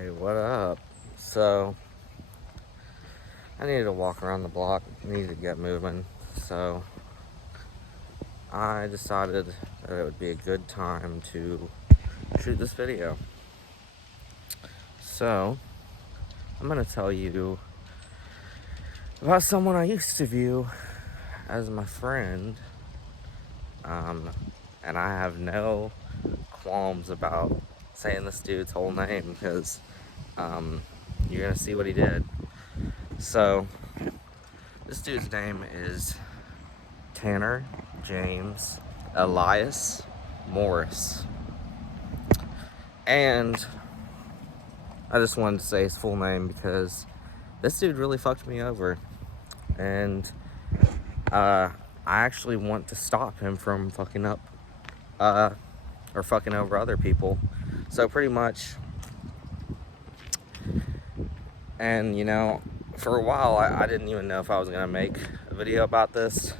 Hey, what up? So, I needed to walk around the block, needed to get moving. So, I decided that it would be a good time to shoot this video. So, I'm going to tell you about someone I used to view as my friend. And I have no qualms about saying this dude's whole name because you're going to see what he did. So, this dude's name is Tanner James Elias Morris. And I just wanted to say his full name because this dude really fucked me over. And I actually want to stop him from fucking up or fucking over other people. So pretty much, and you know, for a while I didn't even know if I was gonna make a video about this,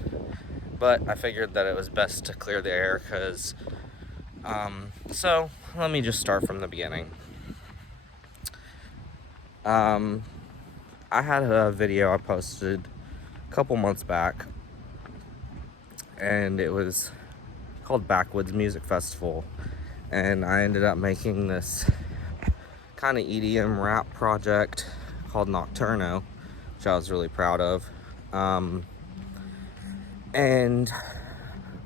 but I figured that it was best to clear the air because so let me just start from the beginning. I had a video I posted a couple months back, and it was called Backwoods Music Festival, and I ended up making this kind of EDM rap project called Nocturno, which I was really proud of. And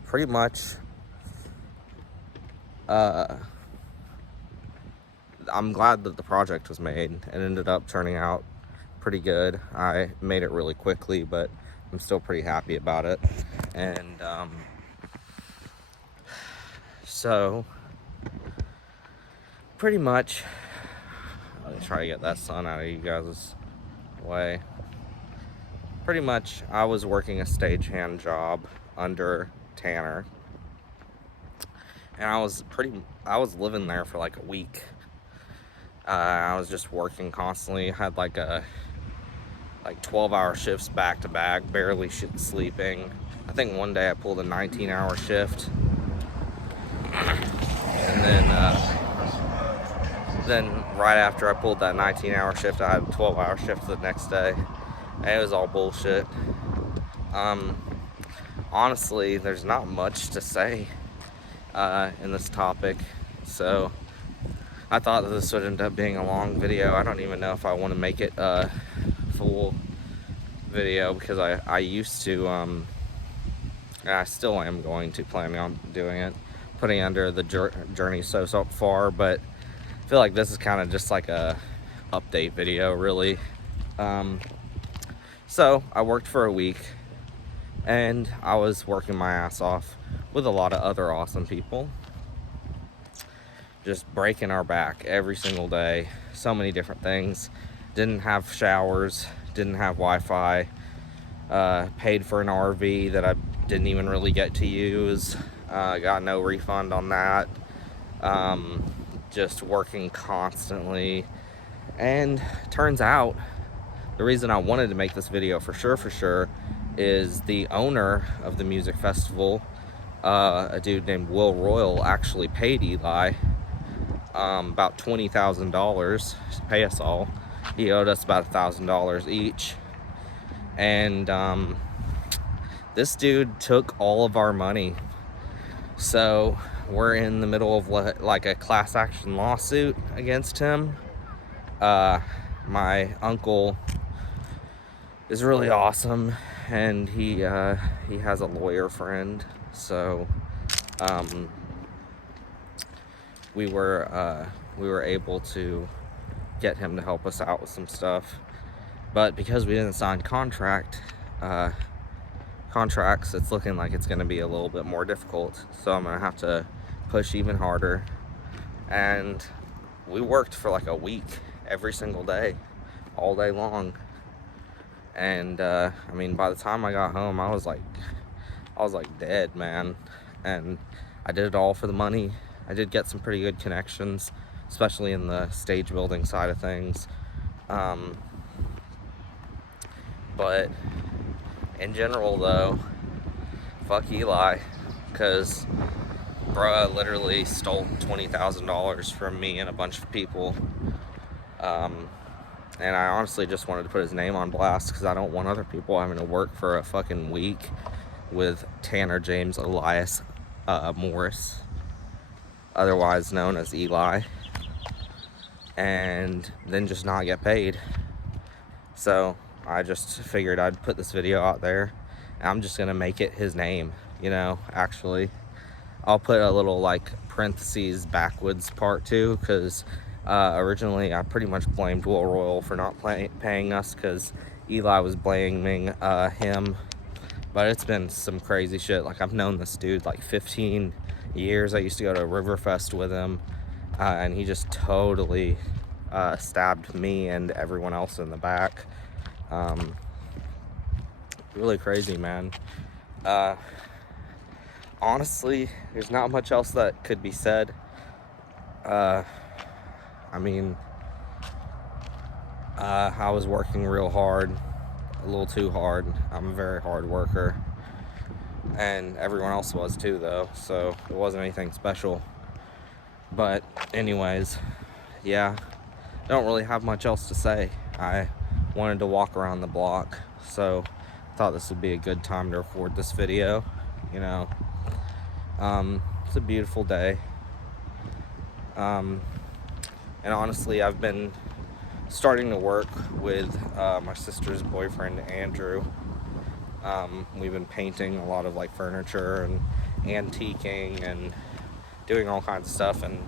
pretty much I'm glad that the project was made. It ended up turning out pretty good. I made it really quickly, but I'm still pretty happy about it. And so pretty much, let me try to get that sun out of you guys' way. Pretty much, I was working a stagehand job under Tanner, and I was living there for like a week. I was just working constantly. Had like 12-hour shifts back to back, barely sleeping. I think one day I pulled a 19-hour shift, and then right after I pulled that 19-hour shift, I had a 12-hour shift the next day. And it was all bullshit. Honestly, there's not much to say in this topic, so I thought that this would end up being a long video. I don't even know if I want to make it a full video because I used to, and I still am going to plan on doing it, putting under the journey so far, but I feel like this is kind of just like a update video, really. So I worked for a week, and I was working my ass off with a lot of other awesome people, just breaking our back every single day. So many different things. Didn't have showers, didn't have Wi-Fi, paid for an RV that I didn't even really get to use, got no refund on that. Just working constantly. And turns out the reason I wanted to make this video for sure is the owner of the music festival, a dude named Will Royal, actually paid Eli about $20,000 to pay us all. He owed us about $1,000 each, and this dude took all of our money. So we're in the middle of like a class action lawsuit against him. My uncle is really awesome, and he has a lawyer friend, so we were able to get him to help us out with some stuff. But because we didn't sign contracts, it's looking like it's going to be a little bit more difficult, so I'm going to have to push even harder. And we worked for like a week every single day, all day long. And I mean, by the time I got home, I was like dead, man. And I did it all for the money. I did get some pretty good connections, especially in the stage building side of things. But in general, though, fuck Eli, because bruh literally stole $20,000 from me and a bunch of people. And I honestly just wanted to put his name on blast because I don't want other people having to work for a fucking week with Tanner James Elias Morris, otherwise known as Eli, and then just not get paid. So I just figured I'd put this video out there, and I'm just gonna make it his name, you know. Actually, I'll put a little like parentheses backwoods part too, because originally I pretty much blamed Will Royal for not paying us because Eli was blaming him. But it's been some crazy shit. Like, I've known this dude like 15 years. I used to go to Riverfest with him, and he just totally stabbed me and everyone else in the back. Really crazy, man. Honestly, there's not much else that could be said. I mean, I was working real hard, a little too hard. I'm a very hard worker, and everyone else was too, though, so it wasn't anything special. But anyways, yeah, don't really have much else to say. I wanted to walk around the block, so thought this would be a good time to record this video, you know. It's a beautiful day. And honestly, I've been starting to work with my sister's boyfriend, Andrew. We've been painting a lot of like furniture and antiquing and doing all kinds of stuff. And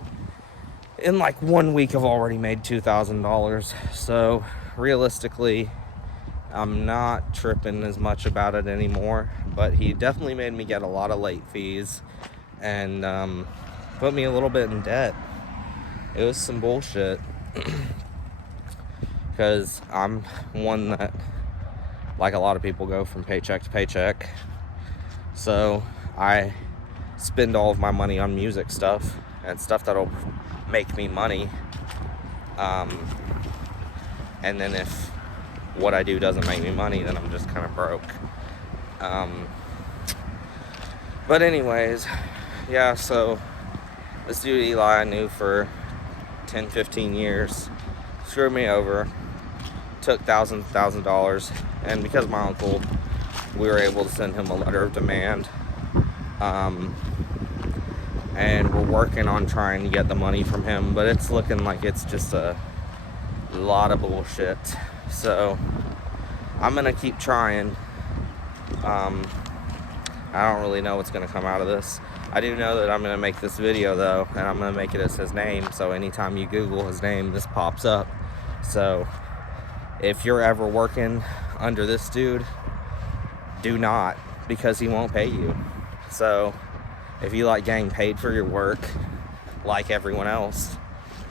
in like 1 week, I've already made $2,000. So realistically, I'm not tripping as much about it anymore. But he definitely made me get a lot of late fees and put me a little bit in debt. It was some bullshit, because I'm one that, like a lot of people, go from paycheck to paycheck. So I spend all of my money on music stuff and stuff that'll make me money. And then if what I do doesn't make me money, then I'm just kind of broke. But anyways, yeah, so this dude Eli I knew for 10, 15 years, screwed me over, took $1,000, and because of my uncle, we were able to send him a letter of demand, and we're working on trying to get the money from him, but it's looking like it's just a lot of bullshit. So I'm gonna keep trying. I don't really know what's gonna come out of this. I do know that I'm going to make this video, though, and I'm going to make it as his name, so anytime you Google his name, this pops up. So if you're ever working under this dude, do not, because he won't pay you. So if you like getting paid for your work like everyone else,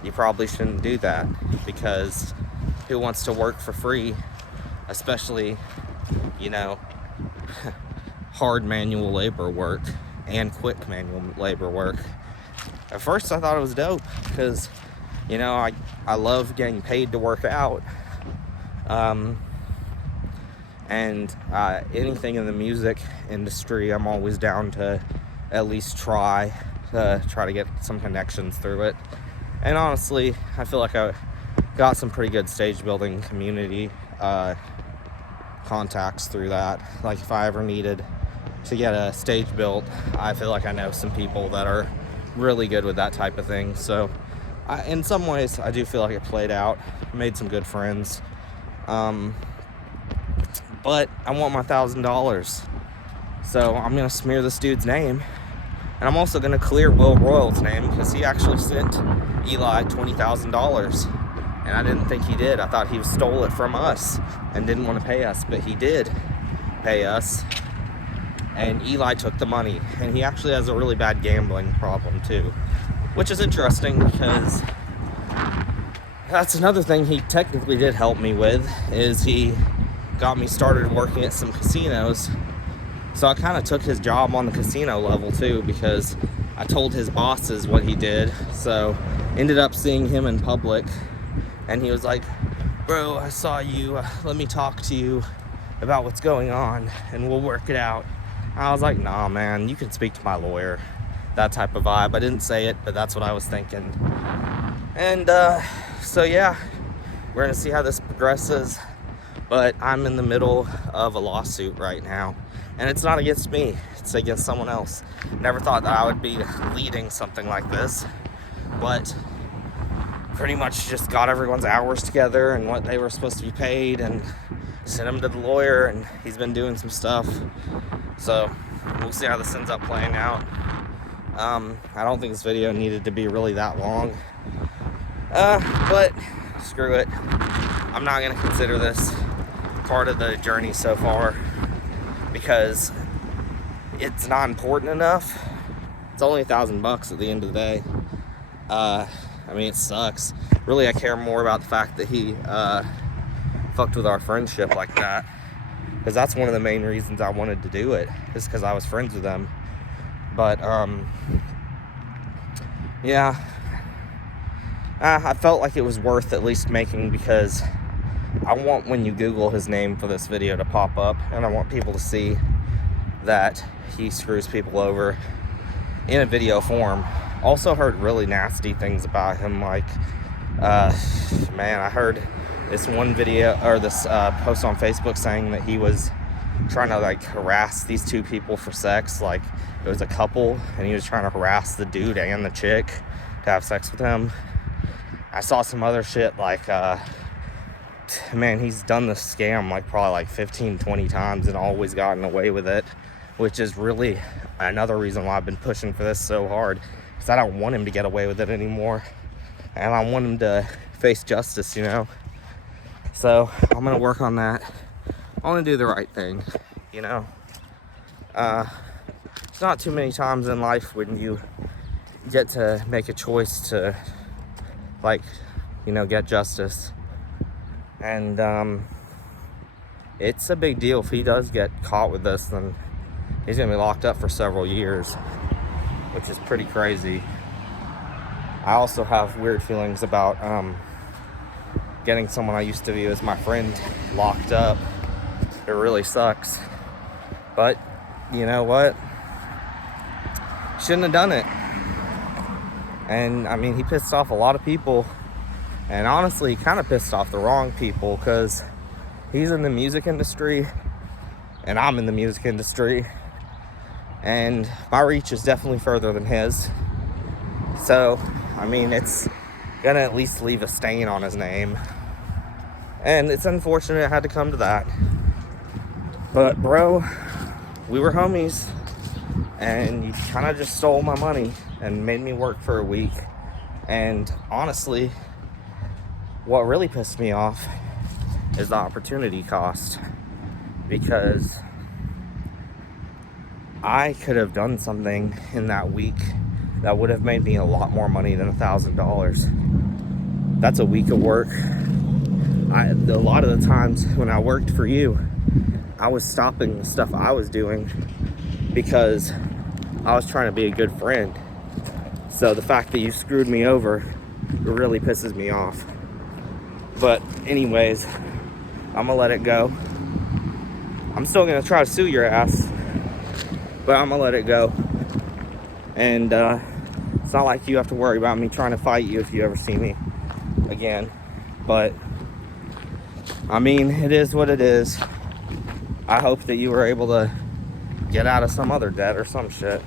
you probably shouldn't do that, because who wants to work for free, especially, you know, hard manual labor work and quick manual labor work. At first I thought it was dope because, you know, I love getting paid to work out. And anything in the music industry, I'm always down to at least try to get some connections through it. And honestly, I feel like I got some pretty good stage building community contacts through that. Like, if I ever needed to get a stage built, I feel like I know some people that are really good with that type of thing. So in some ways I do feel like it played out. Made some good friends, but I want my $1,000, so I'm gonna smear this dude's name, and I'm also gonna clear Will Royal's name, because he actually sent Eli $20,000, and I didn't think he did. I thought he stole it from us and didn't want to pay us, but he did pay us. And Eli took the money, and he actually has a really bad gambling problem too, which is interesting, because that's another thing he technically did help me with, is he got me started working at some casinos. So I kind of took his job on the casino level too, because I told his bosses what he did. So ended up seeing him in public, and he was like, "Bro, I saw you, let me talk to you about what's going on and we'll work it out." I was like, "Nah, man, you can speak to my lawyer." That type of vibe. I didn't say it, but that's what I was thinking. And so yeah, We're gonna see how this progresses, but I'm in the middle of a lawsuit right now, and it's not against me, it's against someone else. Never thought that I would be leading something like this, but pretty much just got everyone's hours together and what they were supposed to be paid and sent them to the lawyer, and he's been doing some stuff. So we'll see how this ends up playing out. I don't think this video needed to be really that long, but screw it. I'm not gonna consider this part of the journey so far because it's not important enough. It's only $1,000 at the end of the day. I mean, it sucks. Really, I care more about the fact that he fucked with our friendship like that, because that's one of the main reasons I wanted to do it, is because I was friends with them. But yeah, I felt like it was worth at least making, because I want, when you Google his name for this video, to pop up, and I want people to see that he screws people over in a video form. Also heard really nasty things about him, like man, I heard this one video, or this post on Facebook, saying that he was trying to like harass these two people for sex. Like, it was a couple and he was trying to harass the dude and the chick to have sex with him. I saw some other shit like man, he's done this scam like probably like 15-20 times and always gotten away with it, which is really another reason why I've been pushing for this so hard, because I don't want him to get away with it anymore, and I want him to face justice, you know. So I'm gonna work on that. I want to do the right thing, you know. It's not too many times in life when you get to make a choice to, like, you know, get justice. And it's a big deal. If he does get caught with this, then he's gonna be locked up for several years, which is pretty crazy. I also have weird feelings about getting someone I used to view as my friend locked up. It really sucks, but you know what? Shouldn't have done it. And I mean, he pissed off a lot of people, and honestly, he kind of pissed off the wrong people, because he's in the music industry and I'm in the music industry, and my reach is definitely further than his. So I mean, it's gonna at least leave a stain on his name, and it's unfortunate it had to come to that. But bro, we were homies, and you kind of just stole my money and made me work for a week. And honestly, what really pissed me off is the opportunity cost, because I could have done something in that week that would have made me a lot more money than $1,000. That's a week of work. A lot of the times when I worked for you, I was stopping the stuff I was doing because I was trying to be a good friend. So the fact that you screwed me over really pisses me off. But anyways, I'm gonna let it go. I'm still gonna try to sue your ass, but I'm gonna let it go. And it's not like you have to worry about me trying to fight you if you ever see me again. But I mean, it is what it is. I hope that you were able to get out of some other debt or some shit.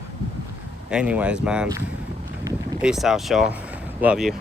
Anyways, man, peace out, y'all. Love you.